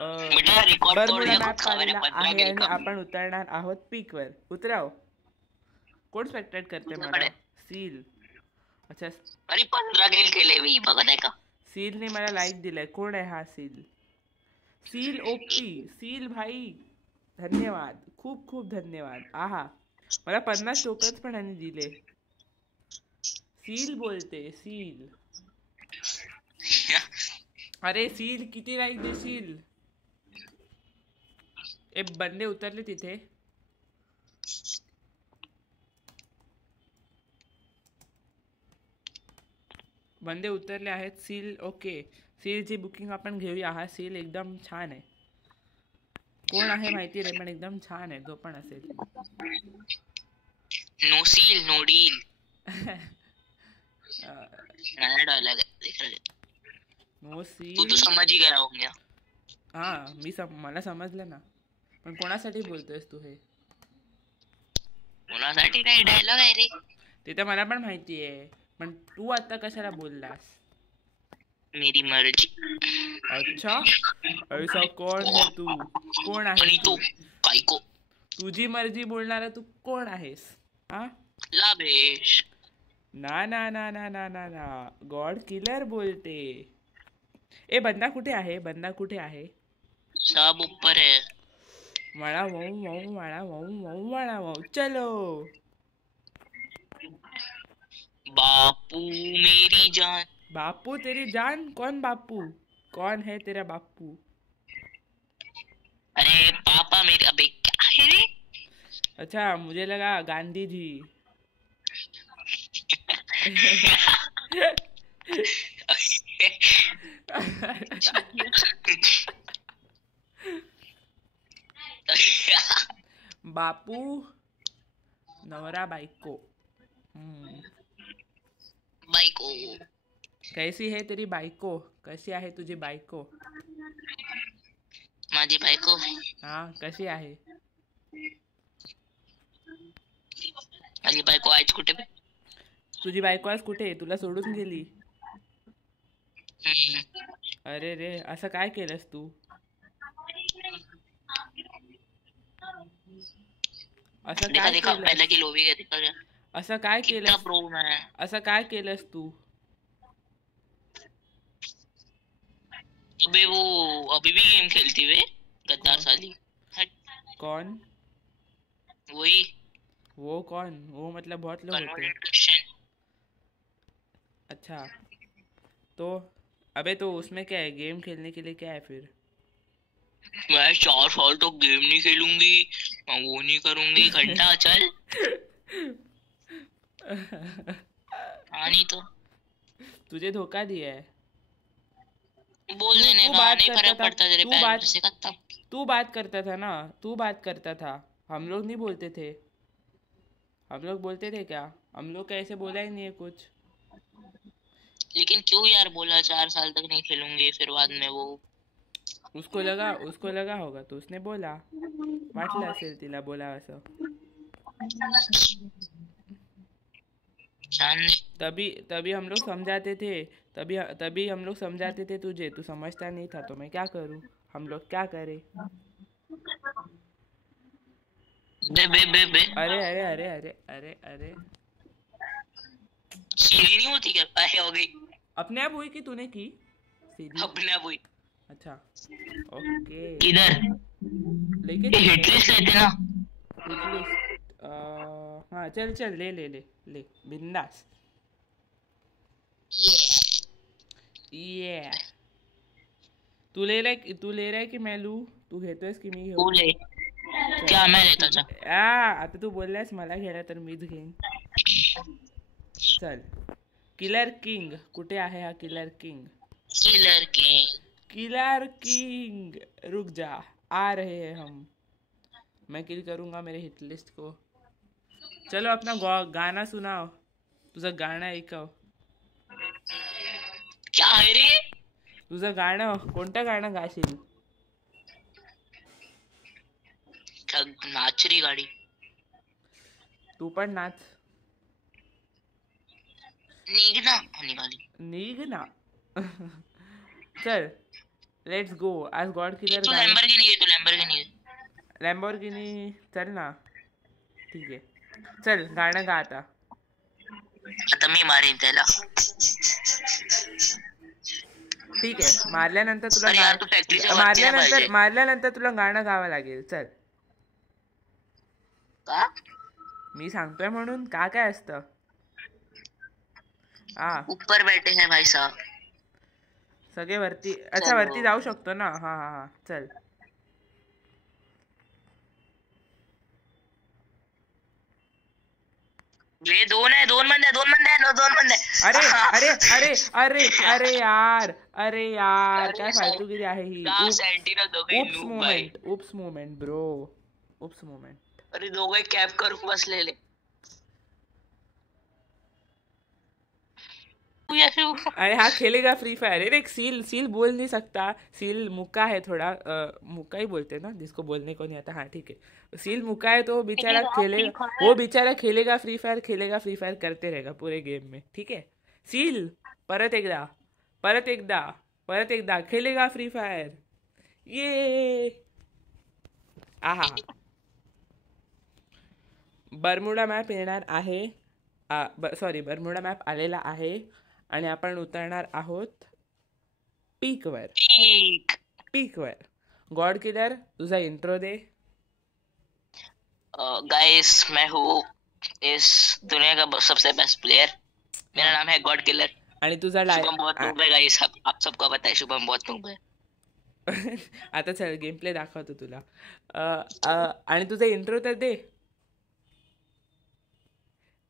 बेटा रेकॉर्ड तोड बरमुडा हे मॅप खावायला काढला 15 आहे गिरी आणि कमी आपण उतरणार आहोत पीकवर. उतराव. कोण स्पेक्टेट करते मला? सील. अच्छा, अरे 15 गेल केले मी बघत आहे का? सीलने मला लाईक दिलाय. कोण आहे हा सील? Seal OP. सील भाई धन्यवाद, खूप खूप धन्यवाद. आहा, मला 50 टोकन्स पण यांनी दिले. सील बोलते, सील. अरे सील किती लाईक देशील? ए बंदे उतरले तिथे. बंदे उतरले आहेत. Seal okay. सीलची बुकिंग आपण घेऊया. हा सील एकदम छान आहे. कोण आहे माहिती रे, पण एकदम छान आहे. जो पण असेल. No seal no deal. नया डायलॉग है देख रहे. No seal. तू तो समझ ही गया होगा. हा मला समजलं ना, पण कोणासाठी बोलतोयस तू हे? कोणासाठी काय डायलॉग आहे रे? ते तर मला पण माहिती आहे, पण तू आता कशाला बोललास? मेरी मर्जी. अच्छा, ऐसा कौन है तू? कोण आहे तू? काय को तुझी मर्जी बोलणारा तू कोण आहेस? हा, लाभेश. ना ना ना ना ना ना ना, गॉड किलर बोलते. ए बंदा कुठे आहे? बंदा कुठे आहे? सब ऊपर है. वड़ा वाऊ वाऊ वड़ा वाऊ वाऊ वड़ा वाऊ. चलो बापू मेरी जान. बापू तेरी जान? कौन बापू? कौन है तेरा बापू? अरे पापा मेरे. अबे क्या है रे? अच्छा, मुझे लगा गांधी जी. बापू नवरा बायको. बायको. कैसी है तेरी बायको? कशी आहे तुझी बायको? माझी बायको. हा, कशी आहे? माझी बायको आज कुठे? तुझी बायको आज कुठे? तुला सोडून गेली? अरे रे, असं काय केलंस तू? असं काय केलंस? असं काय केलंस? असं काय केलंस तू? अबे वो अभी भी गेम खेलती वे गद्दार साली. कौन? वही. वो कौन? वो मतलब बहुत लोग होते हैं. अच्छा, तो अबे तो उसमें क्या है? गेम खेलने के लिए क्या है फिर? मैं 4 साल तो गेम नहीं खेलूंगी, मैं वो नहीं करूंगी. घंटा चल. हाँ नहीं तो तुझे धोखा दिया है. बोल देने का नहीं फर्क पड़ता तेरे पैर से का. तब तू बात करता था ना, तू बात करता था. हम लोग नहीं बोलते थे. हम लोग बोलते थे क्या? हम लोग कैसे बोला ही नहीं है कुछ. लेकिन क्यों यार बोला 4 साल तक नहीं खेलूंगी, फिर बाद में वो उसको लगा होगा तो उसने बोला. वाटलं असेल तिला बोला असं. तभी हम लोग समझाते थे. तभी हम लोग समझाते थे तुझे. तू समझता नहीं था तो मैं क्या करूं? हम लोग क्या करें? बे. अरे अरे अरे अरे अरे अरे, सीधी नहीं होती क्या? अरे हो गई. अपने आप हुई कि तूने की? सीधी अपने आप हुई. अच्छा ओके. किधर लेके हिटलिस्ट लेते ना. हिटलिस्ट. हाँ चल ले ले ले ले बिंदास. ये तू ले रहा है कि मैं लू? तू घेतोयस की मी घेऊ? तू ले. क्या मैं लेता जा. आता तू बोललास मला घ्यायला तर मीच घेईन. चल. किलर किंग कुठे आहे हा? Killer king. किलर किंग रुक जा, आ रहे हैं हम. मैं किल करूंगा मेरे हिट लिस्ट को. चलो अपना गाना सुनाओ. तुझं गाणं ऐकव. क्या है रे? तुझं गाणं कोणतं गाणं गाशील? नाच री गाडी. तू पण नाच. निघ ना. निघाली. निघ ना. चल लेट्स गो. आज गॉड किलर तू गाणं. लॅम्बोर्गिनी घे, तू लॅम्बोर्गिनी घे. लॅम्बोर्गिनी चल ना. ठीक आहे, चल गाणं गा आता. आता मी मारीन त्याला. ठीक आहे, मारल्यानंतर तुला अरे यार, तू फॅक्टरीच्या वरती नाही पाहिजे. मारल्यानंतर तुला गाणं गावं लागेल. चल का? मी सांगतोय म्हणून का काय असतं. ऊपर बैठे हैं भाई साहब. सगळे वरती. अच्छा, वरती जाऊ शकतो ना. हा हा हा, चल. ये दोन बंदे आहे. अरे अरे अरे अरे अरे यार, अरे यार, काय फालतूगिरी आहे ही. उप्स मोमेंट ब्रो, उप्स मोमेंट. अरे दोघे कॅप करून बसलेले. अरे हा खेलेगा फ्री फायर. अरे सील बोल नहीं सकता. सील मुक्का है थोड़ा, मुक्का ही बोलते ना जिसको बोलने को नहीं आता. हाँ ठीक है, सील मुक्का है तो वो बेचारा खेलेगा फ्री फायर करते रहेगा पूरे गेम में. ठीक है सील, परत एकदा खेलेगा फ्री फायर. ये आहा. बर्मुडा मॅप येणार आहे. बर्मुडा मॅप आलेला आहे आणि आपण उतरणार आहोत पीकवर. गॉड किलर, तुझा इंट्रो दे. गाइस, मैं हूँ इस दुनिया का सबसे बेस्ट प्लेयर. मेरा नाम है गॉड किलर. आणि तुझा शुभम बहुत नूब है गाइस. आप सबको पता है शुभम बहुत नूब है. आता चल गेम प्ले दाखवतो तुला. आणि तुझा इंट्रो तर दे.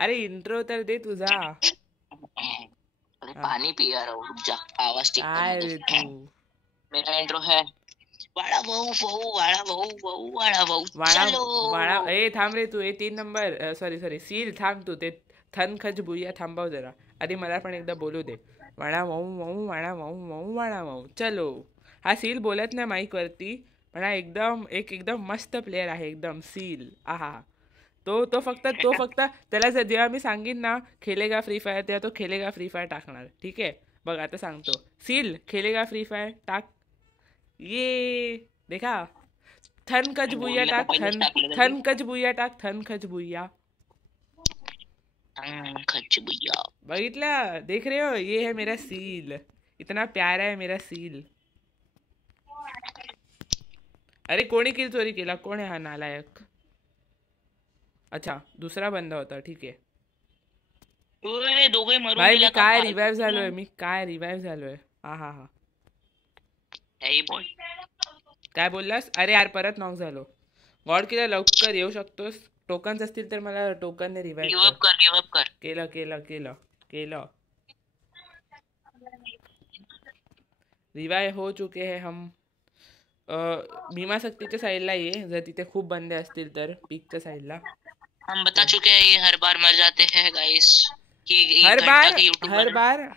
अरे इंट्रो तर दे तुझा. पानी पी रहा हूँ, रुक जा. आवाज ठीक काय रे तू. मेरा इंट्रो है वाड़ा भाऊ. चलो ए थांब रे तू. 3 नंबर सॉरी सील थांब तू. ते थन खच बुया थांबव जरा. आधी मला पण एकदा बोलू दे. वाडा भाऊ. चलो. हा सील बोलत नाही माईक वरती, पण हा एकदम मस्त प्लेयर आहे. एकदम सील. आहा. तो फक्त त्याला जेव्हा मी सांगीन ना खेलेगा फ्री फायर, तेव्हा तो खेलेगा फ्री फायर टाकणार. ठीक आहे, बघ आता सांगतो. सील खेलेगा फ्री फायर टाक. ये देखा. थन कच बुया टाक. थन कच बुया. बघितलं, देख रहे हो, ये है मेरा सील. इतना प्यारा है मेरा सील. अरे कोणी किल चोरी केला? कोण आहे हा नालायक? अच्छा, दुसरा बंदा होता. ठीक आहे भाई. मी काय रिवाइव्ह झालोय. हा. काय बोललास? अरे यार, परत नॉक झालो. गॉड किलर लवकर येऊ शकतोस? टोकन्स असतील तर मला टोकनने रिवाइव्ह कर. केलं. रिवाइव्ह हो चुके हैं हम. भीमा शक्तीच्या साईडला ये, जर तिथे खूप बंदे असतील तर. पीकच्या साईडला हम बता चुके हैं, ये हर बार मर जाते हैं गाइस.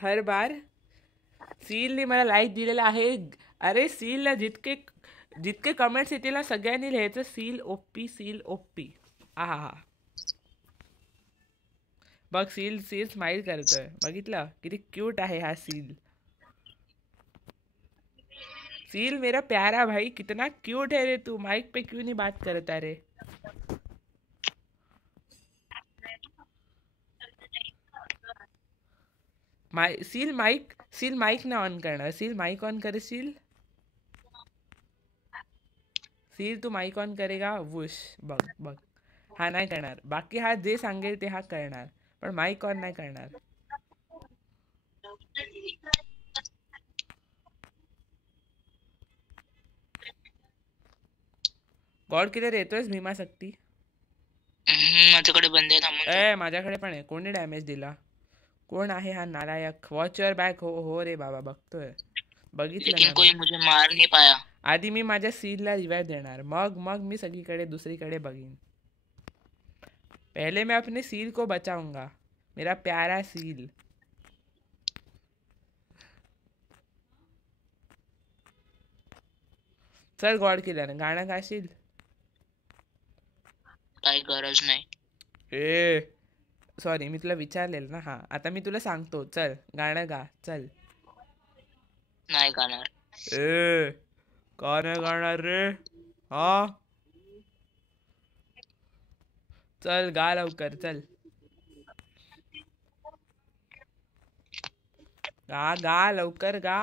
हर बार सीलने मला लाईक दिलेला आहे. अरे सीलला जितके कमेंट्स येतील ना सगळ्यांनी लिहायचं सील ओपी. आहा. बघ सील स्माइल करतोय. बघितलं किती क्यूट आहे हा सील. सील मेरा प्यारा भाई, कितना क्यूट है रे तू. माइक पे क्यों नहीं बात करता रे? सील माइक ना ऑन करना. सील माइक ऑन करे. सील तू माइक ऑन करेगा. वुश. बघ हा नाही करणार. बाकी हा जे सांगेल ते हा करणार, पण माइक ऑन नाही करणार. गॉड किलर येतोयस भीमा शक्ती? माझ्याकडे बंदे आहेत. माझ्याकडे पण आहे. कोणी डॅमेज दिला? कोण आहे हा नालायक? Watch your back. हो रे बाबा, बघतोय. लेकिन कोई मुझे मार नहीं पाया. आधी मी माझ्या सीलला रिवाइव देणार, मग मी सगळीकडे दुसरीकडे बघीन. पहले मैं अपने सील को बचाऊंगा. मेरा प्यारा सील. चल गॉड किलर, गाणं गाशील? काही गरज नाही. सॉरी, मी तुला विचारलेलं ना. हा, आता मी तुला सांगतो. चल गाणं गा. चल. नाही गाणार. ए गाणं गाणार रे? हा चल गा लवकर चल. गा गा लवकर गा.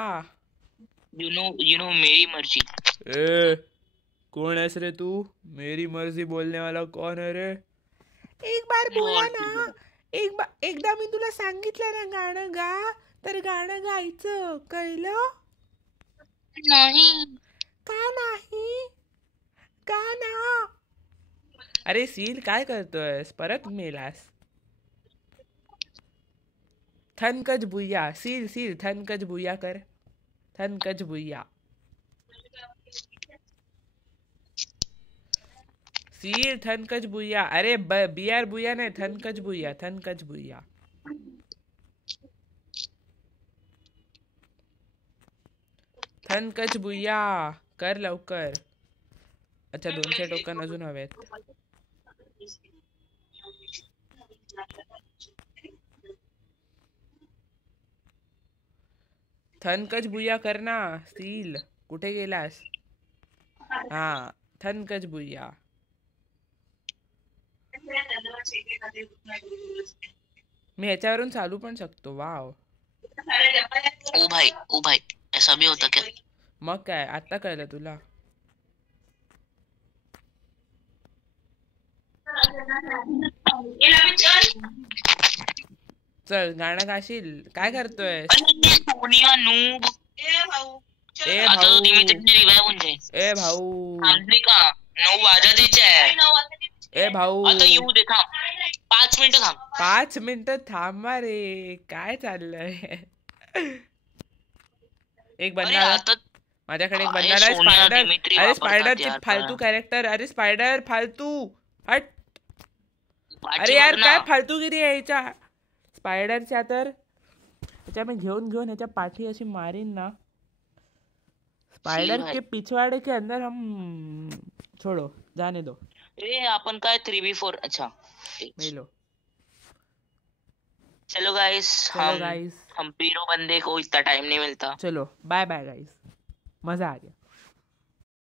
यू नो मेरी मर्जी. ए कौन है रे तू? मेरी मर्जी बोलने वाला कौन है रे? एक बार बोला ना. एकदा मी तुला सांगितलं ना गाणं गा तर गाणं गायचं कळलं? नाही. का नाही? का ना? अरे सील काय करतोयस? परत मेलास. थनकच बुया. सील थनकच बुया कर. थनकच बुया. सील थनकच बुया. अरे बियार बुया नाही थनकच बुया. थनकच बुया. थनकच बुया कर लवकर. अच्छा 200 टोकन अजून हवेत. थनकच बुया कर ना. सील कुठे गेलास? हा थनकच बुया. मी ह्याच्यावरून चालू पण शकतो. वाव. ओ भाई ऐसा भी होता क्या? मग काय आता कळलं तुला? चल गाणं गाशील? काय करतोय? सोनिया नूब. ए आता भाऊ दिमित्रीची रिवाइव होऊन जाईल. ए भाऊ थांबली का? 9 वाजायचे आहे. ए भाऊ आता येऊ दे थांब. 5 मिनिटं थांब. 5 मिनिटं थांबा रे. काय चाललंय? एक बंदा आता माझ्याकडे एक अरे बंदा आहे सोनिया, स्पायडर. दिमित्री अरे वापरतात स्पायडरचे यार, फालतू पण. कॅरेक्टर. अरे स्पायडर फालतू. हट. पाठी अरे यार बघ ना. काय फालतूगिरी आहे याच्या स्पायडरच्या. तर त्याच्या मी घेऊन ह्याच्या पाठी अशी मारीन ना. स्पाइडर के पिछवाड़े के अंदर हम छोड़ो जाने दो. ए अपन काय 3v4. अच्छा मेलो. चलो गाइस. हम पीरो बंदे को इतना टाइम नहीं मिलता. चलो बाय बाय गाइस. मजा आ गया.